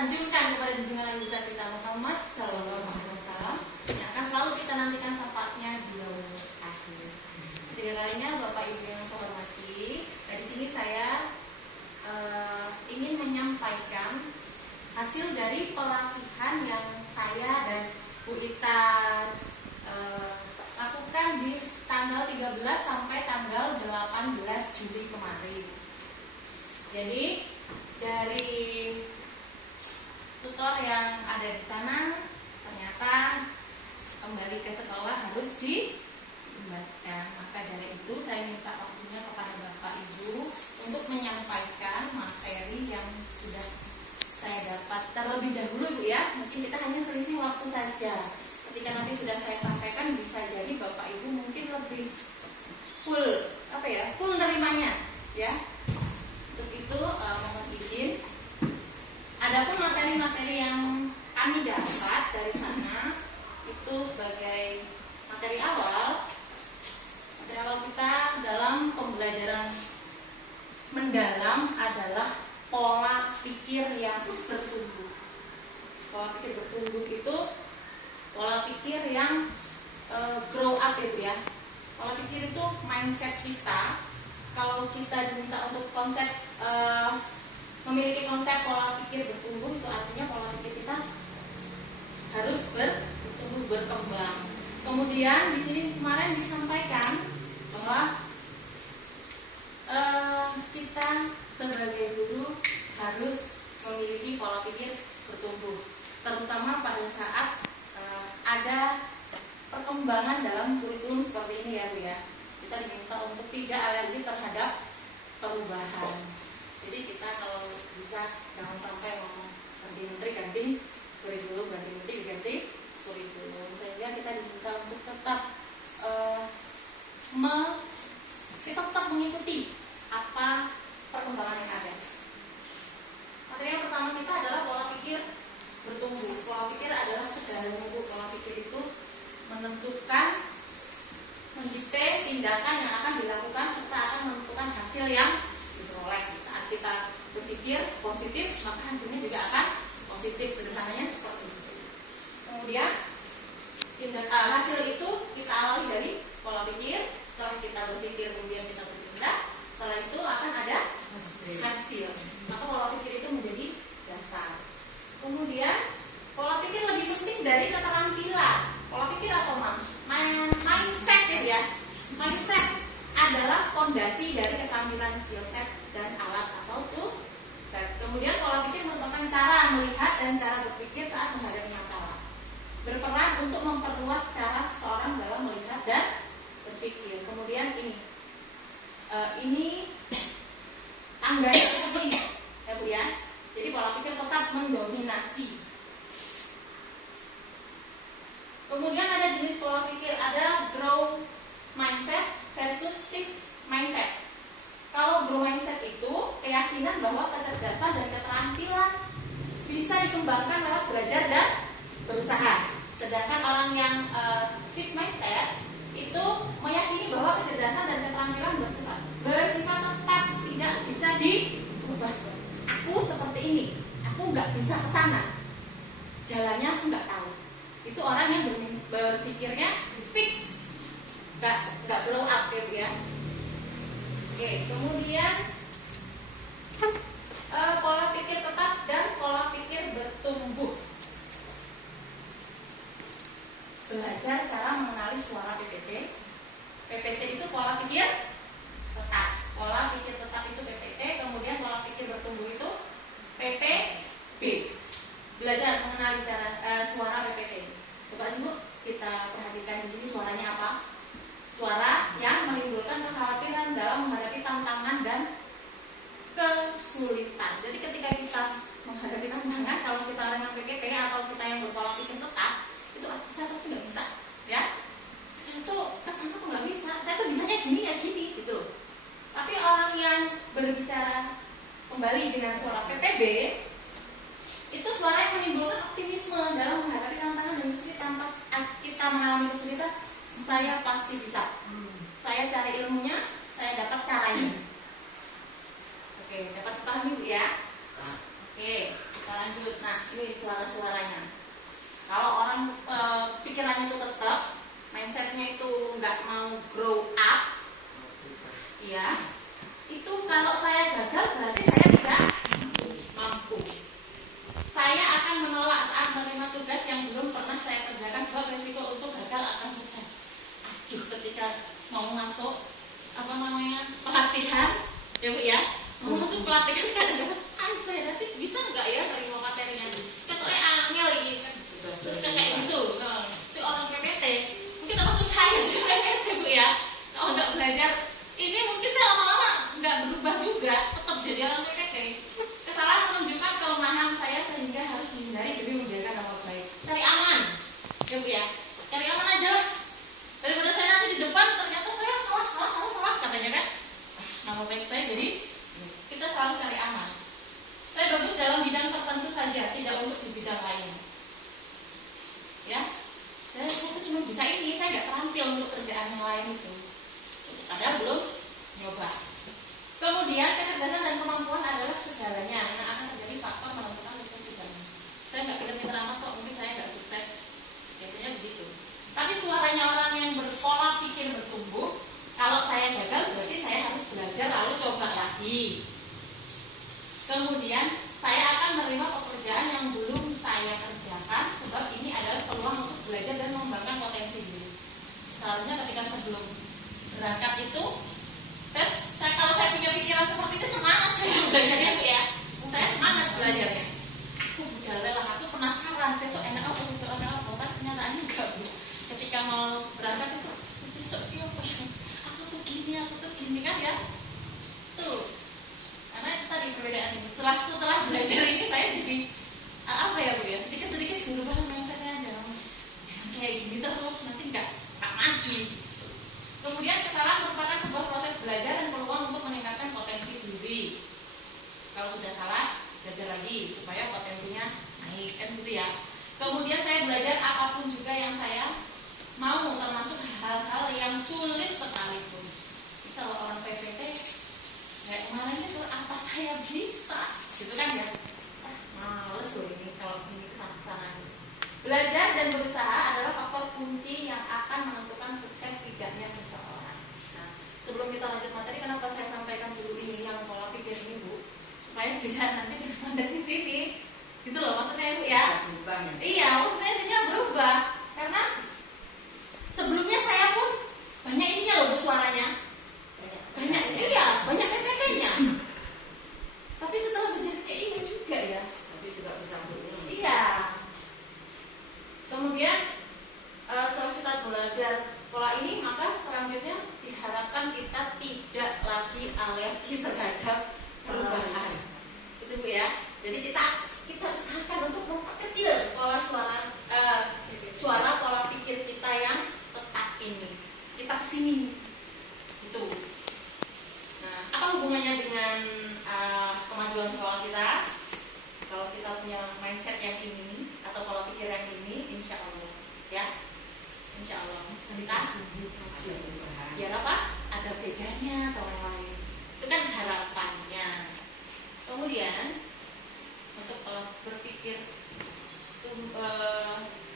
sanjungkan kepada junjungan Nabi besar kita Muhammad Sallallahu Alaihi Wasallam yang akan selalu kita nantikan syafaatnya di yaumul akhir. Ketiga kalinya, Bapak Ibu yang saya hormati, dari sini saya ingin menyampaikan hasil dari pelatihan yang saya dan Bu Ita lakukan di tanggal 13 sampai tanggal 18 Juli kemarin. Jadi dari tutor yang ada di sana ternyata kembali ke sekolah harus dibebaskan. Maka dari itu saya minta waktunya kepada Bapak Ibu untuk menyampaikan materi yang sudah saya dapat terlebih dahulu, Bu ya. Mungkin kita hanya selisih waktu saja. Ketika nanti sudah saya sampaikan, bisa jadi Bapak Ibu mungkin lebih full nerimanya, ya. Untuk itu mohon izin. Adapun materi-materi yang kami dapat dari sana itu sebagai materi awal kita dalam pembelajaran mendalam adalah pola pikir yang bertumbuh. Pola pikir bertumbuh itu pola pikir yang grow up itu ya. Pola pikir itu mindset kita. Kalau kita diminta untuk memiliki konsep pola pikir bertumbuh, itu artinya pola pikir kita harus bertumbuh, berkembang. Kemudian di sini kemarin disampaikan bahwa kita sebagai guru harus memiliki pola pikir bertumbuh, terutama pada saat ada perkembangan dalam kurikulum seperti ini ya Bu ya. Kita diminta untuk tidak alergi terhadap perubahan. Jadi kita kalau bisa jangan sampai ngomong ganti menteri ganti kurikulum, ganti menteri ganti kurikulum, sehingga kita diminta untuk tetap mengikuti apa perkembangan yang ada. Materi yang pertama kita adalah pola pikir bertumbuh. Pola pikir adalah segalanya Bu. Pola pikir itu menentukan, mendikte tindakan yang akan dilakukan serta akan menentukan hasil yang diperoleh. Saat kita berpikir positif, maka hasilnya juga akan positif. Sederhananya seperti itu. Kemudian hasil itu kita awali dari pola pikir. Setelah kita berpikir, kemudian kita bertindak. Setelah itu akan ada hasil. Maka pola pikir itu menjadi dasar. Kemudian pola pikir lebih penting dari keterampilan. Pola pikir atau mindset ya. Mindset adalah fondasi dari keterampilan skill set dan alat atau tool set. Kemudian pola pikir merupakan cara melihat dan cara berpikir saat menghadapi masalah. Berperan untuk memperluas cara seseorang dalam melihat dan berpikir. Kemudian ini tangganya seperti ini ya Bu ya. Jadi pola pikir tetap mendominasi. Kemudian ada jenis pola pikir, ada grow mindset versus fixed mindset. Kalau grow mindset itu keyakinan bahwa kecerdasan dan keterampilan bisa dikembangkan lewat belajar dan berusaha. Sedangkan orang yang fixed mindset itu meyakini bahwa kecerdasan dan keterampilan bersifat tetap, tidak bisa diubah. Aku seperti ini, aku nggak bisa ke sana, jalannya aku nggak tahu. Itu orang yang berpikirnya fix, nggak grow up ya Bu ya. Oke, kemudian pola pikir tetap dan pola pikir bertumbuh. Belajar cara mengenali suara PPT. PPT itu pola pikir tetap. Pola pikir tetap itu PPT, kemudian pola pikir bertumbuh itu PPB. Belajar mengenali suara PPT. Coba sih Bu, kita perhatikan di sini suaranya apa? Suara yang menimbulkan kekhawatiran dalam menghadapi tantangan dan kesulitan. Jadi ketika kita menghadapi tantangan, kalau kita orang yang PPT atau kita yang berpola pikir tetap, itu saya pasti nggak bisa, ya. Saya tuh kesana tuh nggak bisa. Saya tuh bisanya gini ya gini, gitu. Tapi orang yang berbicara kembali dengan suara PPB, itu suara yang menimbulkan optimisme dalam menghadapi tantangan dan kesulitan. Pas kita mengalami kesulitan, saya pasti bisa. Saya cari ilmunya, saya dapat caranya. Oke, dapat dipahami Bu ya? Oke, kita lanjut. lanjut. Nah, ini suara-suaranya. Kalau orang pikirannya itu tetap, mindsetnya itu nggak mau grow up, ya, itu kalau saya gagal berarti saya tidak mampu. Saya akan menolak saat menerima tugas yang belum pernah saya kerjakan sebab resiko untuk gagal akan besar. Aduh, ketika mau masuk pelatihan, ya Bu ya, mau masuk pelatihan kadang-kadang, saya nanti bisa nggak ya terima materinya? Katanya angel gitu, terus kayak gitu. Nah, itu orang PPT, mungkin termasuk saya juga PPT Bu ya. Kalau nggak belajar, ini mungkin saya lama-lama nggak berubah juga, tetap jadi orang PPT. Kesalahan menunjukkan kelemahan saya sehingga harus menghindari demi menjaga nama baik. Cari aman, ya Bu ya, cari aman aja lah. Daripada saya nanti di depan ternyata saya salah katanya kan. Nama baik saya, jadi kita selalu cari aman. Saya bagus dalam bidang tertentu saja, tidak untuk di bidang lain. Ya, saya tuh cuma bisa ini, saya nggak terampil untuk kerjaan yang lain itu. Padahal belum nyoba. Kemudian kecerdasan dan kemampuan adalah segalanya yang akan menjadi faktor menentukan sukses tidaknya. Saya nggak pintar-pintar amat kok, mungkin saya nggak sukses. Biasanya begitu. Tapi suaranya orang yang berpola pikir bertumbuh, kalau saya gagal berarti saya harus belajar lalu coba lagi. Kemudian saya akan menerima pekerjaan yang belum saya kerjakan sebab ini adalah peluang untuk belajar dan mengembangkan potensi diri. Seharusnya ketika sebelum berangkat itu, kalau saya punya pikiran seperti itu, semangat saya belajarnya Bu ya. Saya semangat belajarnya. Aku udah lelah, aku penasaran besok enak apa, kan kenyataannya enggak Bu. Ketika mau berangkat itu besok aku tuh gini kan ya. Tuh. Karena itu tadi perbedaan ini. Setelah belajar ini saya jadi apa ya Bu ya, sedikit berubah mindsetnya, jangan kayak gini terus, nanti nggak maju. Kemudian kesalahan merupakan sebuah proses belajar dan peluang untuk meningkatkan potensi diri. Kalau sudah salah, belajar lagi supaya potensinya naik kan gitu ya. Kemudian saya belajar apapun juga yang saya mau, termasuk hal-hal yang sulit sekalipun. Kalau orang PPT kayak kemarin itu apa saya bisa, gitu kan ya? Males loh ini kalau ini kesana-kesana. Belajar dan berusaha adalah faktor kunci yang akan menentukan sukses tidaknya seseorang. Nah, sebelum kita lanjut materi, kenapa saya sampaikan dulu ini yang pola pikir ini Bu? Supaya juga nanti jangan mandek di sini, gitu loh maksudnya Bu ya? Iya, maksudnya intinya berubah. Karena sebelumnya saya pun banyak ininya loh Bu suaranya. Banyak PPT-nya. Tapi setelah belajar kayak ini juga ya. Tapi juga bisa berulang. Iya. Kemudian setelah kita belajar pola ini, maka selanjutnya diharapkan kita tidak lagi alergi terhadap perubahan. Itu Bu ya. Jadi kita usahakan untuk memperkecil suara pola pikir kita yang tetap ini. Kita kesini. Itu. Nah, apa hubungannya dengan kemajuan sekolah kita? Kalau kita punya mindset yang ini atau pola pikir yang ini, insya Allah, ya, insya Allah kita biar apa? Ada bedanya sama yang lain. Itu kan harapannya. Kemudian untuk pola berpikir,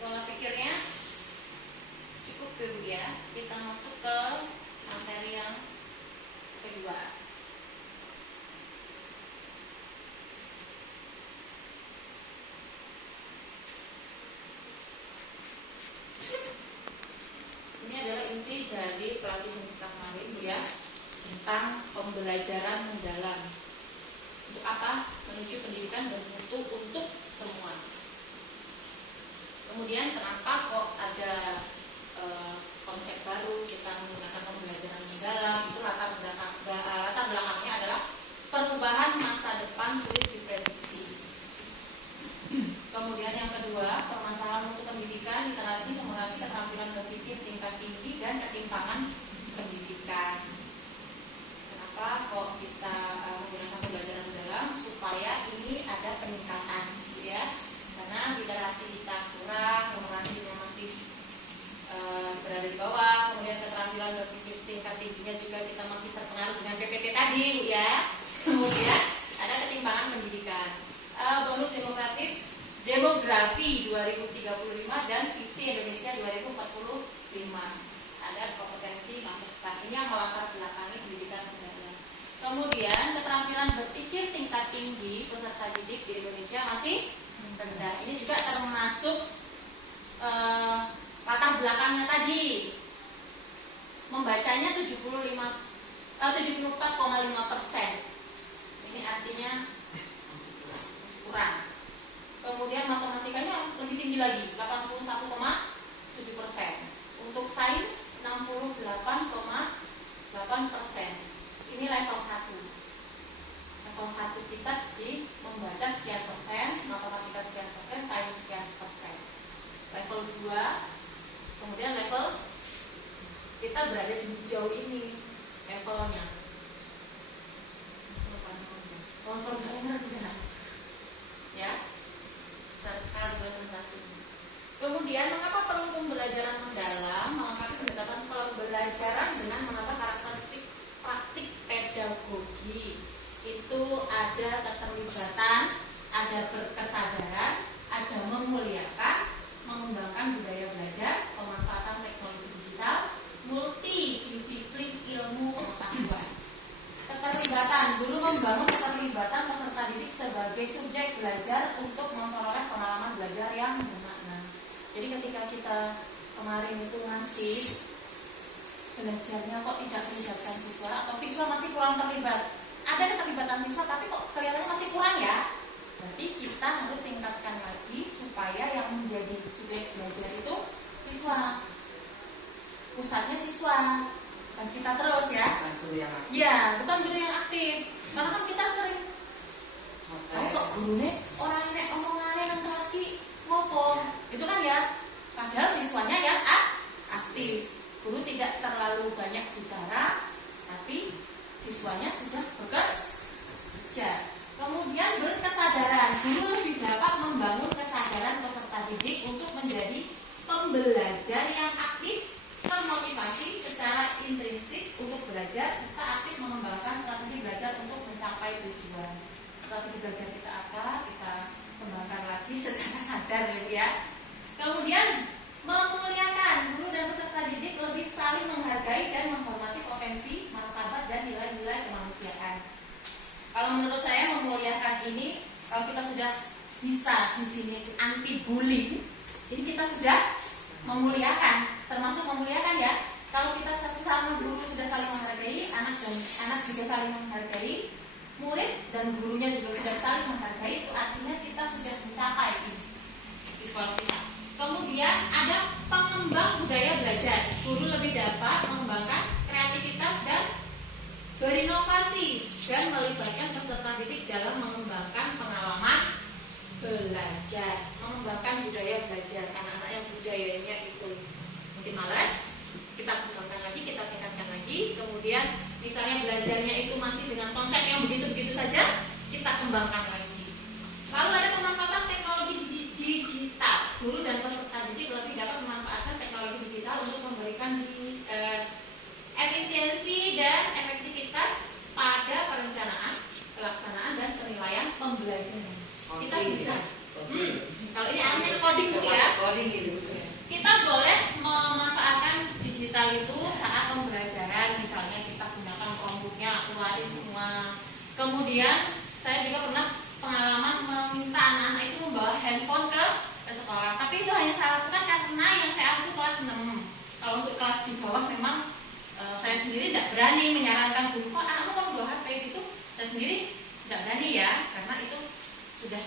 pola pikirnya cukup dulu ya. Kita masuk ke materi yang kedua. Ini adalah inti dari pelatihan kita kemarin ya, tentang pembelajaran mendalam. Untuk apa? Menuju pendidikan bermutu untuk semua. Kemudian kenapa kok ada konsep baru kita menggunakan pembelajaran mendalam? Itu latar belakangnya adalah perubahan masa depan sulit diprediksi. Kemudian yang kedua, permasalahan mutu pendidikan, literasi, numerasi, keterampilan berpikir tingkat tinggi, dan ketimpangan pendidikan. Kenapa kok kita menggunakan pembelajaran mendalam? Supaya ini ada peningkatan, ya. Karena literasi kita kurang, numerasinya masih berada di bawah, kemudian keterampilan berpikir tingkat tingginya juga kita masih terpengaruh dengan PPT tadi, Bu ya. Kemudian ada ketimpangan pendidikan. Bonus demokratif Demografi 2035 dan Visi Indonesia 2045. Ada kompetensi masa depan. Ini yang melatar belakangi pendidikan budaya. Kemudian keterampilan berpikir tingkat tinggi peserta didik di Indonesia masih rendah. Ini juga termasuk latar belakangnya tadi. Membacanya 74,5%. Ini artinya masih kurang. Kemudian matematikanya lebih tinggi lagi, 81,7%. Untuk sains 68,8%. Ini level 1. Level 1 kita di membaca sekian persen, matematika sekian persen, sains sekian persen. Level 2, kemudian level kita berada di jauh ini levelnya. Ya, besar sekali presentasi. Kemudian mengapa perlu pembelajaran mendalam? Melengkapi pendekatan pembelajaran dengan menata karakteristik praktik pedagogi. Itu ada keterlibatan, ada berkesadaran, ada memuliakan, mengembangkan budaya belajar, pemanfaatan teknologi digital, multidisiplin ilmu pengetahuan. Keterlibatan, guru membangun keterlibatan peserta didik sebagai subjek belajar untuk memperoleh pengalaman belajar yang bermakna. Jadi ketika kita kemarin itu ngasih belajarnya kok tidak melibatkan siswa atau siswa masih kurang terlibat, ada keterlibatan siswa tapi kok kelihatannya masih kurang ya, berarti kita harus tingkatkan lagi supaya yang menjadi subjek belajar itu siswa, pusatnya siswa, dan kita terus ya. Ya, bukan guru yang aktif. Karena kan kita sering kok gurunya orang ini omongannya yang kelas ki ngopo, itu kan ya. Padahal siswanya yang aktif. Guru tidak terlalu banyak bicara, tapi siswanya sudah bekerja. Kemudian berkesadaran, guru lebih dapat membangun kesadaran peserta didik untuk menjadi pembelajar yang aktif, termotivasi secara intrinsik untuk belajar, serta aktif mengembangkan strategi belajar untuk mencapai tujuan. Strategi belajar kita apa? Kita kembangkan lagi secara sadar ya. Kemudian memuliakan, guru dan peserta didik lebih saling menghargai dan menghormati potensi, martabat dan nilai-nilai kemanusiaan. Kalau menurut saya memuliakan ini, kalau kita sudah bisa di sini anti bullying, ini kita sudah memuliakan, termasuk memuliakan ya. Kalau kita sesama guru sudah saling menghargai, anak dan anak juga saling menghargai, murid dan gurunya juga sudah saling menghargai, itu artinya kita sudah mencapai di sekolah kita. Kemudian ada pengembang budaya belajar, guru lebih dapat mengembangkan kreativitas dan berinovasi dan melibatkan peserta didik dalam mengembangkan pengalaman belajar, mengembangkan budaya belajar. Anak-anak yang budayanya itu mungkin malas, kita kembangkan lagi, kita tingkatkan lagi. Kemudian misalnya belajarnya itu masih dengan konsep yang begitu-begitu saja, kita kembangkan lagi. Lalu ada pemanfaatan teknologi digital, guru dan peserta didik lebih dapat memanfaatkan teknologi digital untuk memberikan efisiensi dan efektivitas pada perencanaan, pelaksanaan dan penilaian pembelajaran. Kita bisa, kalau ini artinya coding bu ya, kita boleh memanfaatkan digital itu saat pembelajaran, misalnya kita gunakan Chromebooknya, keluarin semua. Kemudian saya juga pernah pengalaman meminta anak-anak itu membawa handphone ke sekolah, tapi itu hanya saya lakukan karena yang saya ambil kelas 6. Kalau untuk kelas di bawah memang saya sendiri tidak berani menyarankan guru, kok anakmu kalau bawa HP gitu, saya sendiri tidak berani ya, karena itu sudah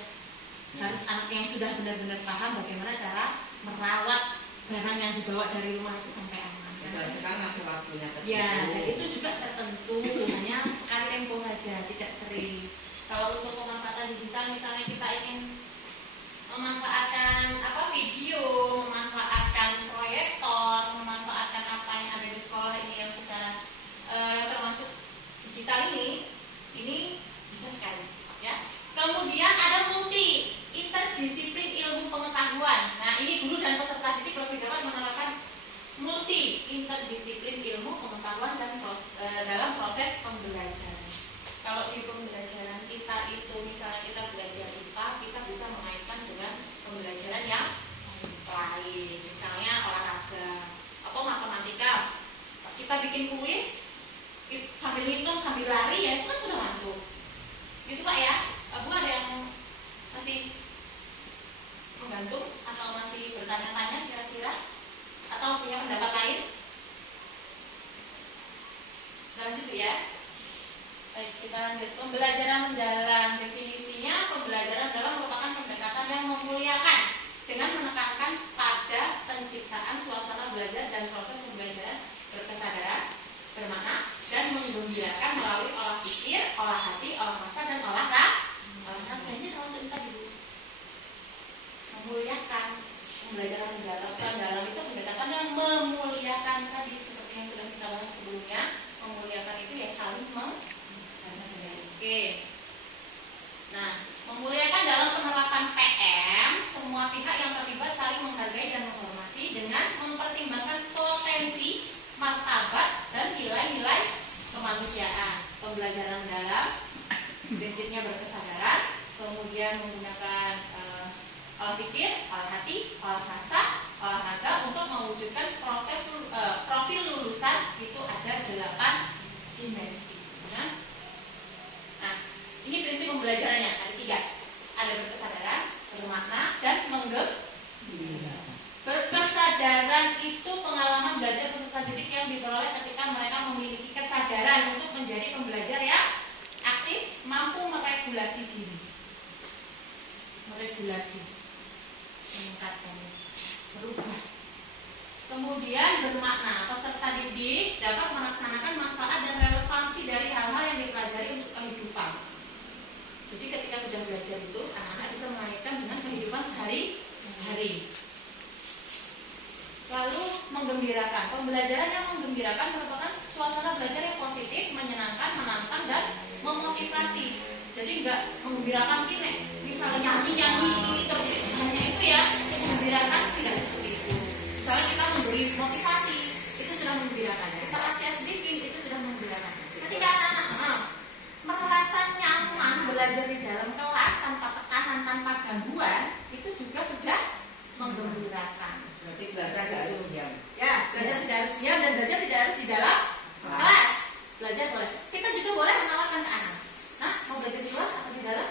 harus anak yang sudah benar-benar paham bagaimana cara merawat barang yang dibawa dari rumah itu sampai aman. Sekarang masih waktunya tertentu. Ya, dan itu juga tertentu, hanya sekali tempo saja, tidak sering. Kalau untuk pemanfaatan digital, misalnya kita ingin memanfaatkan video, memanfaatkan proyektor, memanfaatkan apa yang ada di sekolah ini yang secara termasuk digital ini bisa sekali ya. Kemudian ada multi interdisiplin ilmu pengetahuan. Nah, ini guru dan peserta didik lebih dapat menerapkan multi interdisiplin ilmu pengetahuan dan dalam proses pembelajaran. Kalau di pembelajaran kita itu misalnya kita belajar IPA, kita bisa mengaitkan dengan tergantung atau masih bertanya-tanya kira-kira atau punya pendapat lain? Lanjut ya. Baik, kita lanjut. Pembelajaran mendalam. Definisinya, pembelajaran mendalam merupakan pendekatan yang memuliakan dengan menekankan pada penciptaan suasana belajar dan proses pembelajaran berkesadaran, bermakna, dan menggembirakan melalui olah pikir, olah hati, olah rasa, dan olah raga. Ini termasuk kita dulu. Memuliakan. Pembelajaran mendalam itu pendekatan yang memuliakan tadi seperti yang sudah kita bahas sebelumnya. Memuliakan itu ya saling Oke. Nah, memuliakan dalam penerapan PM, semua pihak yang terlibat saling menghargai dan menghormati dengan mempertimbangkan potensi, martabat, dan nilai-nilai kemanusiaan. Pembelajaran mendalam, prinsipnya berkesadaran, kemudian menggunakan olah pikir, olah hati, olah rasa, olahraga untuk mewujudkan proses profil lulusan itu ada 8 dimensi. Nah, ini prinsip pembelajarannya ada 3. Ada berkesadaran, bermakna, dan berkesadaran itu pengalaman belajar peserta didik yang diperoleh ketika mereka memiliki kesadaran untuk menjadi pembelajar yang aktif, mampu meregulasi diri. Meregulasi, meningkatkan, berubah. Kemudian bermakna, peserta didik dapat melaksanakan manfaat dan relevansi dari hal-hal yang dipelajari untuk kehidupan. Jadi ketika sudah belajar itu, anak-anak bisa mengaitkan dengan kehidupan sehari-hari. Lalu menggembirakan, pembelajaran yang menggembirakan merupakan suasana belajar yang positif, menyenangkan, menantang, dan memotivasi. Jadi enggak menggembirakan gini, misalnya nyanyi-nyanyi terus hanya itu ya, menggembirakan tidak seperti itu. Misalnya kita memberi motivasi, itu sudah menggembirakan. Kita kasih sedikit, itu sudah menggembirakan. Ketika anak-anak merasa nyaman belajar di dalam kelas tanpa tekanan, tanpa gangguan, itu juga sudah menggembirakan. Berarti belajar tidak harus diam. Ya, belajar tidak harus diam dan belajar tidak harus di dalam kelas. Belajar boleh. Kita juga boleh menawarkan ke anak. Nah, mau belajar di luar atau di dalam?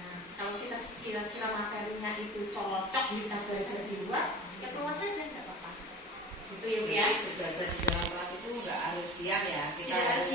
Nah, kalau kita kira-kira materinya itu cocok kita belajar di luar, ya keluar saja, nggak apa-apa. Gitu ya, Bu ya. Belajar di dalam kelas itu nggak harus diam ya. Kita Tidak harus